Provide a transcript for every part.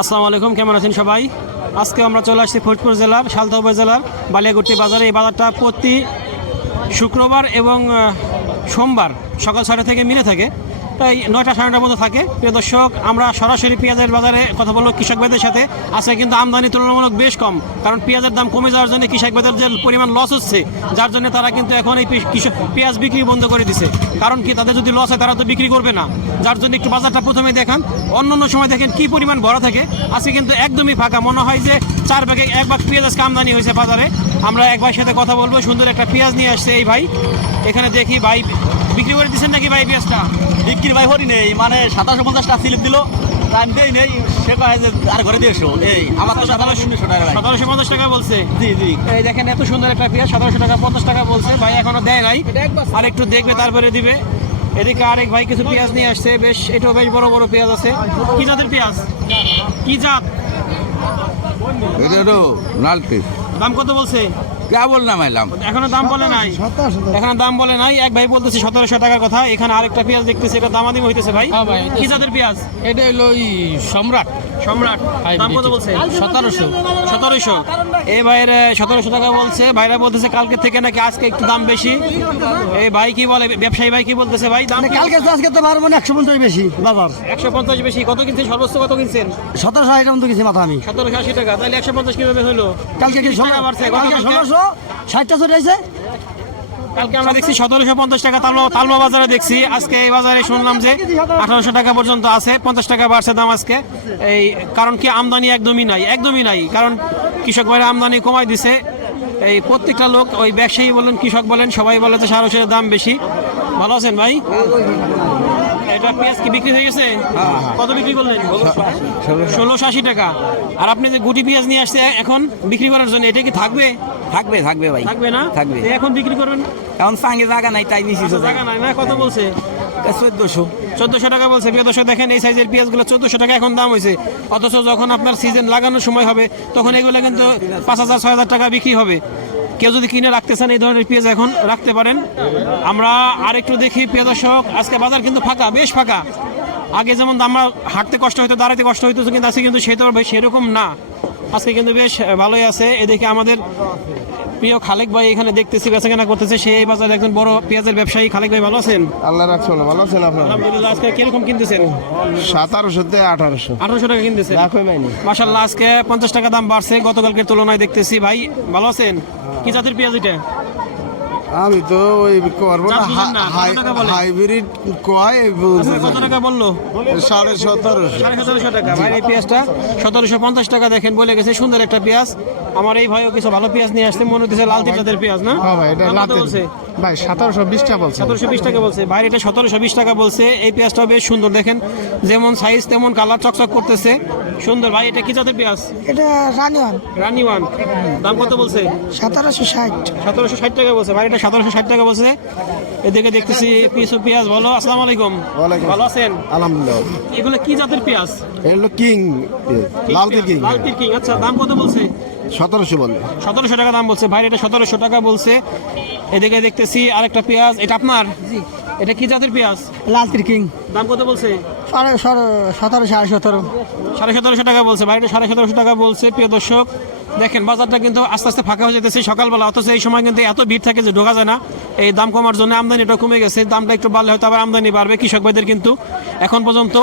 আসসালামু আলাইকুম, কেমন আছেন সবাই? আজকে আমরা চলে আসছি ফরিদপুর জেলার সালতা উপজেলার বালিয়াগুটি বাজারে। এই বাজারটা প্রতি শুক্রবার এবং সোমবার সকাল ছটা থেকে মিলে থাকে। তাই নয়টা সাড়ে নটার মধ্যে থাকে। প্রিয় দর্শক, আমরা সরাসরি পেঁয়াজের বাজারে কথা বলব কৃষক ভাইদের সাথে। আজকে কিন্তু আমদানি তুলনামূলক বেশ কম, কারণ পেঁয়াজের দাম কমে যাওয়ার জন্য কৃষক ভাইদের যে পরিমাণ লস হচ্ছে, যার জন্য তারা কিন্তু এখন এই কৃষক পেঁয়াজ বিক্রি বন্ধ করে দিছে। কারণ কি, তাদের যদি লস হয়, তারা তো বিক্রি করবে না। যার জন্য একটু বাজারটা প্রথমে দেখান। অন্য অন্য সময় দেখেন কি পরিমাণ ভরা থাকে। আজকে কিন্তু একদমই ফাঁকা। মনে হয় যে চার ব্যাগে এক ভাগ পেঁয়াজ আজকে আমদানি হয়েছে বাজারে। আমরা এক ভাইয়ের সাথে কথা বলব সুন্দর একটা পেঁয়াজ নিয়ে আসছে এই ভাই। এখানে দেখি ভাই বিক্রি করে দিচ্ছেন নাকি ভাই পেঁয়াজটা? বিক্রি ভাই হরি নেই মানে সাতাশো পঞ্চাশটা স্লিপ দিল টাইম দেই নেই। সে কয় যে আর ঘরে দিয়ে এসো। এই আমার তো সাতাশো টাকা সতেরোশো পঞ্চাশ টাকা বলছে। জি জি। এই দেখেন এত সুন্দর একটা পেঁয়াজ সতেরোশো টাকা পঞ্চাশ টাকা বলছে। ভাই এখনও দেয় নাই। আর একটু দেখবে তারপরে দিবে। এদিকে আরেক ভাই কিছু পেঁয়াজ নিয়ে আসছে। বেশ এটাও বেশ বড় বড় পেঁয়াজ আছে। কি জাতের পেঁয়াজ? কি জাত? এটা তো লাল পিস। দাম কত বলছে? কে বললাম এলাম এখনও দাম বলে নাই। এখনও দাম বলে নাই। এক ভাই বলতেছে সতেরোশো টাকার কথা। এখানে আরেকটা পেঁয়াজ দেখতেছে এটা দামাদিম হইতেছে ভাই। হ্যাঁ ভাই, কি জাতের পেঁয়াজ? এটা হলো ওই সম্রাট। সম্রাট দাম কত বলছে? সতেরোশো। সতেরোশো। এই ভাইয়ের সতেরোশো টাকা বলছে। ভাইরা বলতেছে কালকে থেকে নাকি আজকে একটু দাম বেশি। এই ভাই কি বলে? ব্যবসায়ী ভাই কি বলতেছে ভাই? দাম কালকে তো আজকে তো পারব না একশো পঞ্চাশ বেশি বাবার একশো পঞ্চাশ বেশি। কত কিনছেন? সর্বোচ্চ কত কিনছেন? সতেরোশো আশি মতো গেছি মাথা আমি। সতেরোশো আশি টাকা। তাহলে একশো পঞ্চাশ কীভাবে হলো? কালকে কি 30 বাড়ছে কালকে ষোলোশো ষাটটা চলে আছে কালকে আমরা দেখছি সতেরোশো পঞ্চাশ টাকা বাজারে দেখছি। আজকে এই বাজারে শুনলাম যে আঠারোশো টাকা পর্যন্ত আছে, পঞ্চাশ টাকা বাড়ছে দাম আজকে। এই কারণ কি আমদানি একদমই নাই একদমই নাই। কারণ কৃষক ভাইরা আমদানি কমাই দিছে। এই প্রত্যেকটা লোক, ওই ব্যবসায়ী বলেন, কৃষক বলেন, সবাই বলে যে সারসের দাম বেশি। ভালো আছেন ভাই? এটা পেঁয়াজ কি বিক্রি হয়ে গেছে? কত বিক্রি করলেন? ষোলোশো আশি টাকা। আর আপনি যে গুটি পেঁয়াজ নিয়ে আসছে এখন বিক্রি করার জন্য, এটা কি থাকবে? থাকবে থাকবে ভাই। থাকবে না? থাকবে। এখন বিক্রি করবেন? এখন সঙ্গে জায়গা নাই তাই নিছি আচ্ছা, জায়গা নাই না কত বলছে? চোদ্দশো। চোদ্দশো টাকা বলছে। প্রিয় দর্শক দেখেন এই সাইজের পেঁয়াজগুলো চোদ্দশো টাকা এখন দাম হয়েছে। অথচ যখন আপনার সিজন লাগানোর সময় হবে তখন এগুলো কিন্তু পাঁচ হাজার ছয় হাজার টাকা বিক্রি হবে। কেউ যদি কিনে রাখতে চান এই ধরনের পেঁয়াজ এখন রাখতে পারেন। আমরা আরেকটু দেখি প্রিয় দর্শক আজকে বাজার কিন্তু ফাঁকা বেশ ফাঁকা। আগে যেমন আমরা হাঁটতে কষ্ট হতো দাঁড়াতে কষ্ট হইতো কিন্তু আজকে কিন্তু সেটা সেরকম না। আজকে কিন্তু বেশ ভালোই আছে। এদিকে আমাদের প্রিয় খালেক ভাই এখানে দেখতেছি বেচা কেনা করতেছে সেই বাজারে একজন বড় পেঁয়াজের ব্যবসায়ী। খালেক ভাই ভালো আছেন? আল্লাহ রাখছো ভালো আছেন আপনার? আলহামদুলিল্লাহ আজকে কীরকম কিনতেছেন? সাতারোশো থেকে আঠারোশো। আঠারোশো টাকা কিনতেছেন? মাসাল্লাহ আজকে পঞ্চাশ টাকা দাম বাড়ছে। গতকালকের তুলনায় দেখতেছি। ভাই ভালো আছেন? কি জাতির পেঁয়াজ এটা? আমি তো ওই করব না টাকা? হাইব্রিড কয় কত টাকা বলল? সাড়ে সতেরোশো। সাড়ে সতেরোশো টাকা। ভাই এই পেঁয়াজটা সতেরোশো পঞ্চাশ টাকা দেখেন বলে গেছে সুন্দর একটা পেঁয়াজ। আমার এই ভাইও কিছু ভালো পেঁয়াজ নিয়ে আসছে মনে হচ্ছে লাল জাতের পেঁয়াজ না? হ্যাঁ ভাই এটা দাম কত বলছে? ভাই সতেরোশো বলছে। সতেরোশো বিশ টাকা বলছে। বাইরে এটা সতেরোশো বিশ টাকা বলছে। এই পেঁয়াজটাও বেশ সুন্দর দেখেন। যেমন সাইজ তেমন কালার চকচক করতেছে। সুন্দর ভাই এটা কি জাতের পেঁয়াজ? এটা রানিওয়ান। রানি ওয়ান দাম কত বলছে? সতেরোশো ষাট। সতেরোশো ষাট টাকা বলছে। বাড়িটা সতেরোশো ষাট টাকা বলছে। এদিকে দেখতেছি পিসু পেঁয়াজ ভালো। আসসালামু আলাইকুম। ভালো আছেন? আলহামদুলিল্লাহ। এগুলো কি জাতের পেঁয়াজ? এগুলো কিং লাল কিং। লাল কিং। আচ্ছা দাম কত বলছে? সতেরোশো বলে। সতেরোশো টাকা দাম বলছে। বাইরে এটা সতেরোশো টাকা বলছে। এদিকে দেখতেছি আরেকটা পেঁয়াজ। এটা আপনার? এটা কি জাতের পেঁয়াজ? লাল কিং। দাম কত বলছে? সাড়ে সতেরো সাড়ে সতেরো। সাড়ে সতেরোশো টাকা বলছে। বাইরে সাড়ে সতেরোশো টাকা বলছে। প্রিয় দর্শক দেখেন, বাজারটা কিন্তু আস্তে আস্তে ফাঁকা হয়ে যেতেছে সকালবেলা, অথচ এই সময় কিন্তু এত ভিড় থাকে যে ঢোকা যায় না। এই দাম কমার জন্য আমদানিটা কমে গেছে, দামটা একটু বাড়লে হয়তো আবার আমদানি বাড়বে। কৃষক ভাইদের কিন্তু এখন পর্যন্ত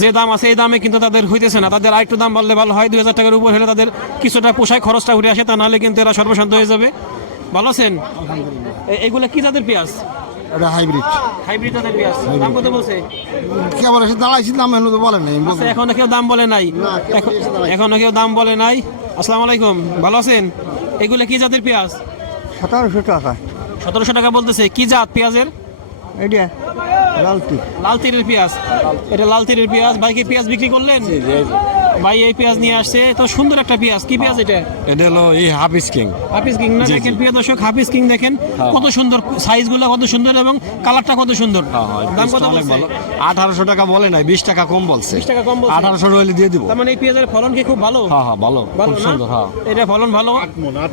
যে দাম আছে, এই দামে কিন্তু তাদের হইতেছে না। তাদের আরেকটু দাম বাড়লে ভালো হয়, দুই হাজার টাকার উপর হলে তাদের কিছুটা পোষায় খরচটা উঠে আসে, তা নাহলে কিন্তু এরা সর্বশান্ত হয়ে যাবে। ভালো আছেন? এগুলো কি তাদের পেঁয়াজ? এটা হাইব্রিড হাইব্রিড তাদের পেঁয়াজ দাম কত বলছে? কেমন এসে দাঁড়াইছি দাম এখন তো বলে নাই আচ্ছা, এখনও কেউ দাম বলে নাই। এখন- এখনও কেউ দাম বলে নাই। আসসালামু আলাইকুম ভালো আছেন? এগুলো কি জাতের পেঁয়াজ? সতেরোশো টাকা। সতেরোশো টাকা বলতেছে কি জাত পেঁয়াজের? এটা লাল টি লাল তীরের পেঁয়াজ। এটা লাল তীরের পেঁয়াজ। ভাই কি পেঁয়াজ বিক্রি করলেন? ভাই এই পেঁয়াজ নিয়ে আসছে। তো সুন্দর একটা পেঁয়াজ। কি পেঁয়াজ এটা? এটা হলো এই হাফিজ কিং। হাফিজ কিং না দেখেন প্রিয় দর্শক হাফিজ কিং দেখেন কত সুন্দর সাইজগুলো কত সুন্দর এবং কালারটা কত সুন্দর। দাম কত অনেক ভালো। আঠারোশো টাকা বলে নাই বিশ টাকা কম বলছে। 20 টাকা কম বলছে। আঠারোশো হলে দিয়ে দিব। তার মানে এই পেঁয়াজের ফলন কি খুব ভালো? হ্যাঁ হ্যাঁ ভালো খুব সুন্দর হ্যাঁ। এটা ফলন ভালো।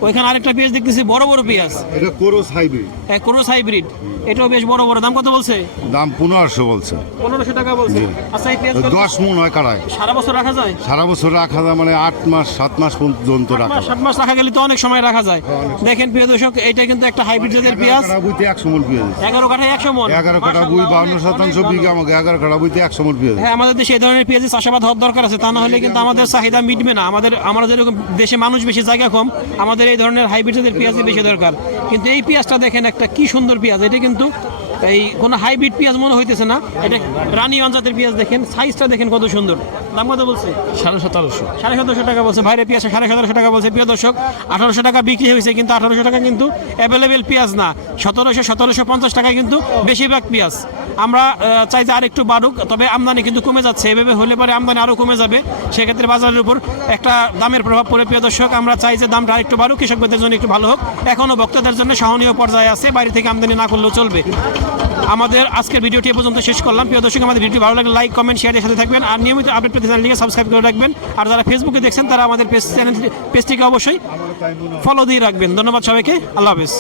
ওইখানে আরেকটা পেঁয়াজ দেখতেছি বড় বড় পেঁয়াজ। এটা কোরস হাইব্রিড। Kroos hybrid. এটাও বেশ বড় বড়। দাম কত বলছে? দাম পনেরোশো বলছে। পনেরোশো টাকা বলছে। আচ্ছা এই পেঁয়াজ দশ মন হয় কারায় সারা বছর রাখা যায়? সারা বছর রাখা যায় মানে আট মাস সাত মাস পর্যন্ত রাখা সাত মাস রাখা গেলে তো অনেক সময় রাখা যায়। দেখেন প্রিয় দর্শক এটা কিন্তু একটা হাইব্রিড জাতের পেঁয়াজ। বইতে একশো মন পেঁয়াজ এগারো কাঠায় একশো মন। এগারো কাটা বই বাউন্ন শতাংশ বিঘা আমাকে এগারো কাটা বইতে একশো মন পেঁয়াজ হ্যাঁ আমাদের দেশে এই ধরনের পেঁয়াজের চাষাবাদ হওয়ার দরকার আছে তা না হলে কিন্তু আমাদের চাহিদা মিটবে না। আমাদের আমরা যেরকম দেশে মানুষ বেশি জায়গা কম আমাদের এই ধরনের হাইব্রিড জাতের পেঁয়াজই বেশি দরকার। কিন্তু এই পেঁয়াজটা দেখেন একটা কি সুন্দর পেঁয়াজ। এটা কিন্তু এই কোনো হাইব্রিড পেঁয়াজ মনে হইতেছে না। এটা রানী জাতের পেঁয়াজ দেখেন সাইজটা দেখেন কত সুন্দর। দাম কত বলছে? সাড়ে সতেরোশো। সাড়ে সতেরোশো টাকা বলছে। ভাইরে পেঁয়াজ সাড়ে সতেরোশো টাকা বলছে। প্রিয় দর্শক আঠারোশো টাকা বিক্রি হয়েছে কিন্তু আঠারোশো টাকা কিন্তু অ্যাভেলেবেল পেঁয়াজ না। সতেরোশো সতেরোশো পঞ্চাশ টাকায় কিন্তু বেশিরভাগ পেঁয়াজ। আমরা চাই যে আর একটু বাড়ুক তবে আমদানি কিন্তু কমে যাচ্ছে। এভাবে হলে পরে আমদানি আরও কমে যাবে। সেক্ষেত্রে বাজারের উপর একটা দামের প্রভাব পড়ে প্রিয় দর্শক। আমরা চাই যে দামটা আরেকটু বাড়ুক কৃষকদের জন্য একটু ভালো হোক। এখনও ভক্তদের জন্য সহনীয় পর্যায়ে আছে বাইরে থেকে আমদানি না করলেও চলবে। আমাদের আজকের ভিডিওটি এ পর্যন্ত শেষ করলাম। প্রিয় দর্শক, আমাদের ভিডিও ভালো লাগলে লাইক কমেন্ট শেয়ারের সাথে থাকবেন। আর নিয়মিত আপডেট পেতে চ্যানেলটিকে সাবস্ক্রাইব করে রাখবেন। আর যারা ফেসবুকে দেখছেন, তারা আমাদের পেজ চ্যানেল পেজটিকে অবশ্যই ফলো দিয়ে রাখবেন। ধন্যবাদ সবাইকে। আল্লাহ হাফেজ।